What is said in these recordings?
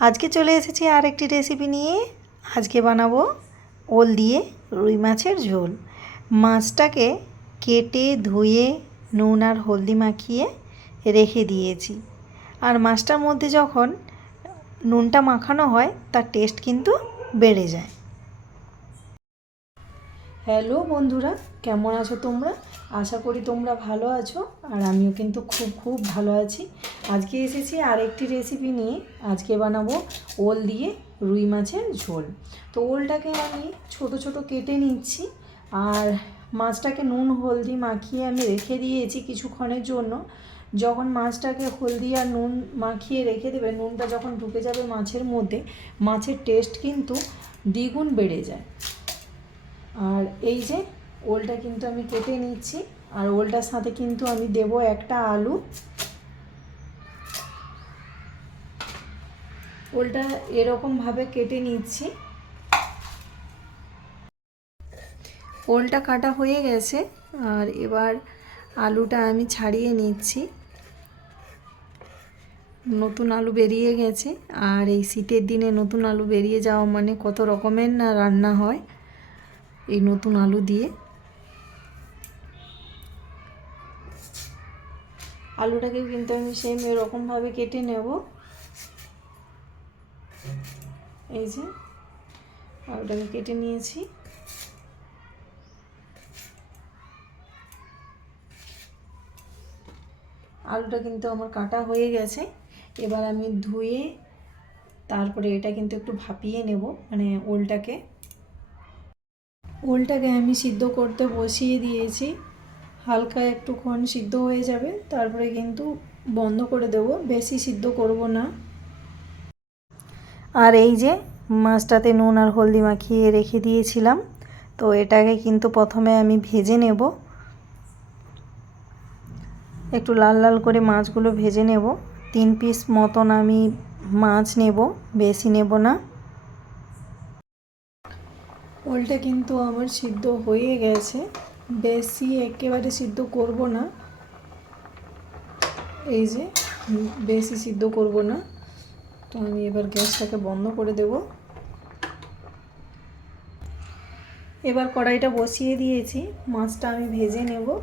আজকে চলে এসেছি আর একটি রেসিপি নিয়ে। আজকে বানাবো ওল দিয়ে রুই মাছের ঝোল। মাছটাকে কেটে, ধুয়ে, নুন আর হলদি মাখিয়ে রেখে দিয়েছি। আর মাছটার মধ্যে যখন নুনটা মাখানো হয়, তার টেস্ট কিন্তু বেড়ে যায়। হ্যালো বন্ধুরা, কেমন আছো তোমরা? আশা করি তোমরা ভালো আছো, আর আমিও কিন্তু খুব খুব ভালো আছি। আজকে এসেছি আরেকটি রেসিপি নিয়ে। আজকে বানাবো ওল দিয়ে রুই মাছের ঝোল। তো ওলটাকে আমি ছোট ছোট কেটে নিচ্ছি, আর মাছটাকে নুন, হলদি মাখিয়ে আমি রেখে দিয়েছি কিছুক্ষণের জন্য। যখন মাছটাকে হলদি আর নুন মাখিয়ে রেখে দেবে, নুনটা যখন ঢুকে যাবে মাছের মধ্যে, মাছের টেস্ট কিন্তু দ্বিগুণ বেড়ে যায়। আর এই যে ওলটা কিন্তু আমি কেটে নিচ্ছি, আর ওলটার সাথে কিন্তু আমি দেব একটা আলু। ওলটা এরকমভাবে কেটে নিচ্ছি। ওলটা কাটা হয়ে গেছে, আর এবার আলুটা আমি ছাড়িয়ে নিচ্ছি। নতুন আলু বেরিয়ে গেছে, আর এই শীতের দিনে নতুন আলু বেরিয়ে যাওয়া মানে কত রকমের না রান্না হয়। এই নতুন আলু দিয়ে। আলুটাকে কিন্তু আমি সেম এরকমভাবে কেটে নেব। এই যে আলুটাকে কেটে নিয়েছি। আলুটা কিন্তু আমার কাটা হয়ে গেছে। এবার আমি ধুয়ে তারপরে এটা কিন্তু একটু ভাপিয়ে নেব মানে ওলটাকে। ওলটাকে আমি সিদ্ধ করতে বসিয়ে দিয়েছি। হালকা একটুক্ষণ সিদ্ধ হয়ে যাবে, তারপরে কিন্তু বন্ধ করে দেবো। বেশি সিদ্ধ করব না। আর এই যে মাছটাতে নুন আর হলদি মাখিয়ে রেখে দিয়েছিলাম, তো এটাকে কিন্তু প্রথমে আমি ভেজে নেব। একটু লাল লাল করে মাছগুলো ভেজে নেব। তিন পিস মতন আমি মাছ নেব, বেশি নেব না। ওলটা কিন্তু আমার সিদ্ধ হয়ে গেছে। বেশি একেবারে সিদ্ধ করব না। এই যে, বেশি সিদ্ধ করব না। তো আমি এবার গ্যাসটাকে বন্ধ করে দেব। এবার কড়াইটা বসিয়ে দিয়েছি। মাছটা আমি ভেজে নেব।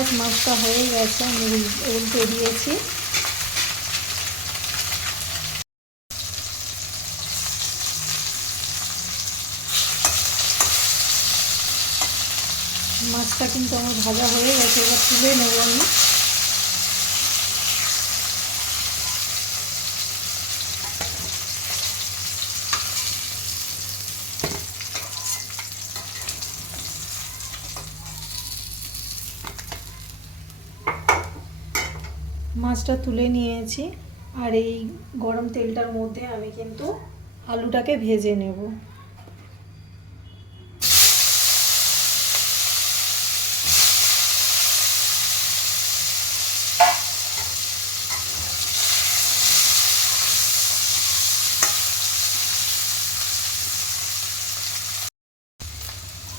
এক মাছটা হয়ে গেছে, আমি উল্টে দিয়েছি মাছটা কিন্তু আমার ভাজা হয়ে গেছে, এবার তুলে নেব আমি। মাছটা তুলে নিয়েছি আর এই গরম তেলটার মধ্যে আমি কিন্তু আলুটাকে ভেজে নেব।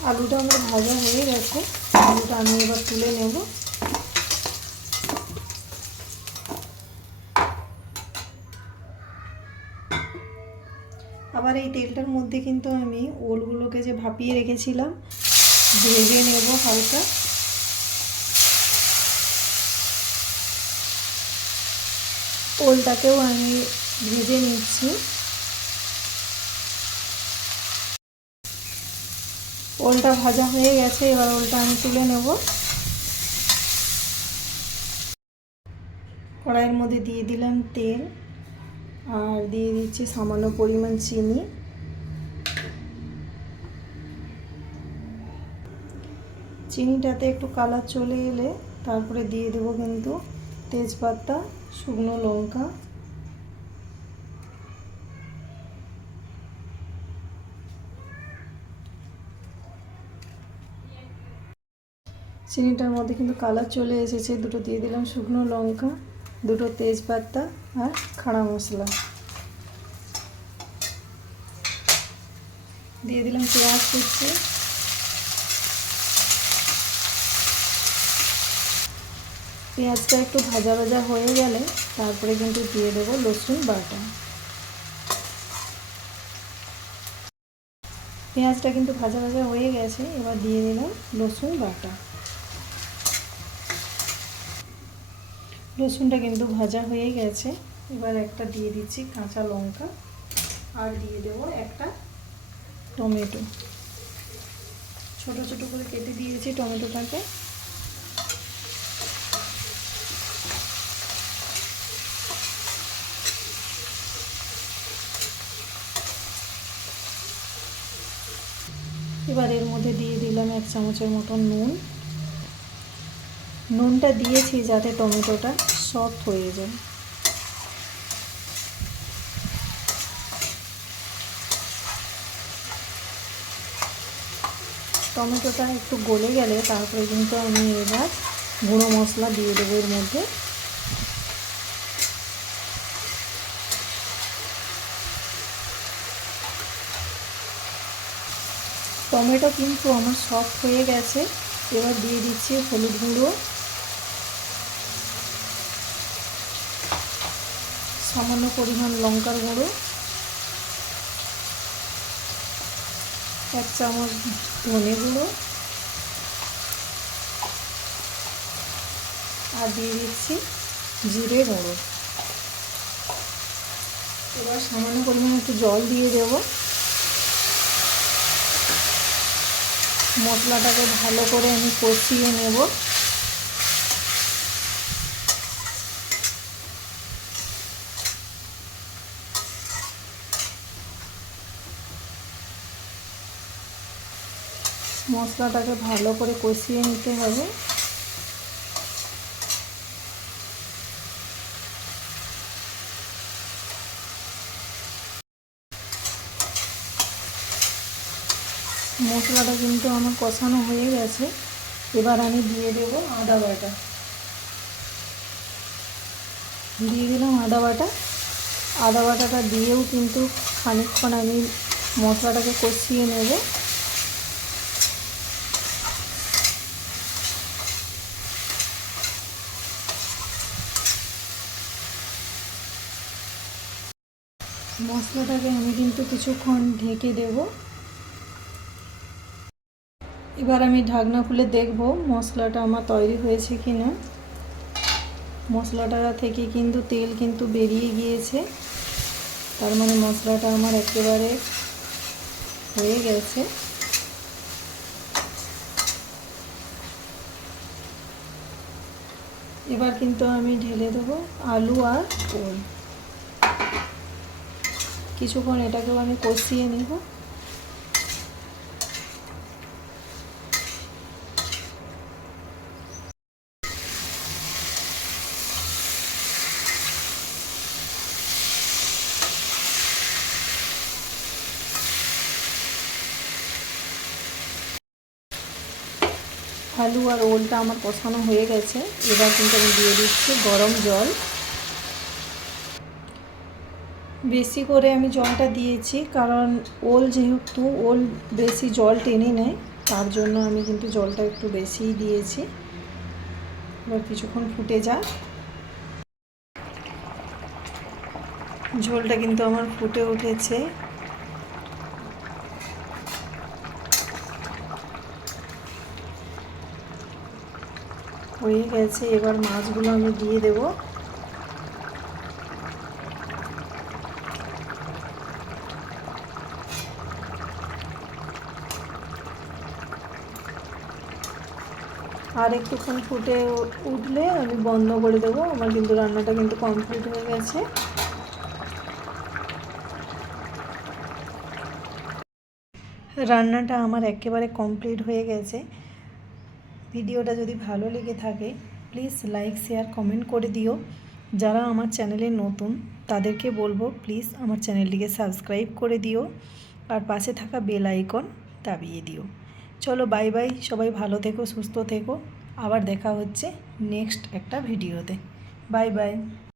আলুটা আমার ভাজা হয়ে গেছে, আলুটা আমি এবার তুলে নেব। আবার এই তেলটার মধ্যে কিন্তু আমি ওলগুলোকে যে ভাপিয়ে রেখেছিলাম, ভেজে নেব হালকা। ওলটাকেও আমি ভেজে নিচ্ছি। ওলটা ভাজা হয়ে গেছে, এবার ওলটা আমি তুলে নেব। কড়াইয়ের মধ্যে দিয়ে দিলাম তেল। আর দিয়ে দিচ্ছি সামান্য পরিমাণ চিনি। চিনিটাতে একটু কালার চলে এলে তারপরে দিয়ে দেব কিন্তু তেজপাতা, শুকনো লঙ্কা। চিনিটার মধ্যে কিন্তু কালার চলে এসেছে, দুটো দিয়ে দিলাম শুকনো লঙ্কা। দুটো তেজপাতা আর খাড়া মশলা। দিয়ে দিলাম পেঁয়াজ কুচি। পেঁয়াজটা একটু ভাজা ভাজা হয়ে গেলে তারপরে কিন্তু দিয়ে দেবো রসুন বাটা। পেঁয়াজটা কিন্তু ভাজা ভাজা হয়ে গেছে, এবার দিয়ে দিলাম রসুন বাটা। রসুনটা কিন্তু ভাজা হয়ে গেছে। এবার একটা দিয়ে দিচ্ছি কাঁচা লঙ্কা, আর দিয়ে দেবো একটা টমেটো। ছোট ছোট করে কেটে দিয়েছি টমেটোটাকে। এবার এর মধ্যে দিয়ে দিলাম এক চামচের মতো নুন। নুনটা দিয়েছি যাতে টমেটোটা সফট হয়ে যায়। টমেটোটা একটু গলে গেলে তারপরে কিন্তু আমি এবার গুঁড়ো মশলা দিয়ে দেবো এর মধ্যে। টমেটো কিন্তু আমার সফট হয়ে গেছে। এবার দিয়ে দিচ্ছি হলুদ গুঁড়ো। সামান্য পরিমাণ লঙ্কার গুঁড়ো। এক চামচ ধনে গুঁড়ো। আর দিয়ে দিচ্ছি জিরে গুঁড়ো। এবার সামান্য পরিমাণ একটু জল দিয়ে দেবো। মশলাটাকে ভালো করে আমি কষিয়ে নেব। মশলাটাকে ভালো করে কষিয়ে নিতে হবে। মশলাটা কিন্তু আমার কষানো হয়ে গেছে। এবার আমি দিয়ে দেবো আদা বাটা। দিয়ে দিলাম আদা বাটা। আদা বাটাটা দিয়েও কিন্তু খানিকক্ষণ আমি মশলাটাকে কষিয়ে নেব। মশলাটাকে আমি কিন্তু কিছুক্ষণ ঢেকে দেবো। এবার আমি ঢাকনা খুলে দেখব মশলাটা আমার তৈরি হয়েছে কি না মশলাটা থেকে কিন্তু তেল কিন্তু বেরিয়ে গিয়েছে। তার মানে মশলাটা আমার একেবারে হয়ে গেছে। এবার কিন্তু আমি ঢেলে দেবো আলু আর ওল। কিছুক্ষণ এটাকেও আমি কষিয়ে নেব। আলু আর ওলটা আমার কষানো হয়ে গেছে। এবার কিন্তু আমি দিয়ে দিচ্ছি গরম জল। বেশি করে আমি জলটা দিয়েছি, কারণ ওল যেহেতু, ওল বেশি জল টেনে নেয়, তার জন্য আমি কিন্তু জলটা একটু বেশিই দিয়েছি। এবার কিছুক্ষণ ফুটে যাক। ঝোলটা কিন্তু আমার ফুটে উঠেছে। হয়ে গেছে, এবার মাছগুলো আমি দিয়ে দেব। আর একটুক্ষণ ফুটে উঠলে আমি বন্ধ করে দেবো। আমার কিন্তু রান্নাটা কিন্তু কমপ্লিট হয়ে গেছে। রান্নাটা আমার একেবারে কমপ্লিট হয়ে গেছে। ভিডিওটা যদি ভালো লেগে থাকে প্লিজ লাইক শেয়ার কমেন্ট করে দিও। যারা আমার চ্যানেলে নতুন, তাদেরকে বলব প্লিজ আমার চ্যানেলটিকে সাবস্ক্রাইব করে দিও। আর পাশে থাকা বেল আইকন দাবিয়ে দিও। চলো বাই বাই সবাই ভালো থেকো, সুস্থ থেকো। আবার দেখা হচ্ছে নেক্সট একটা ভিডিওতে। Bye bye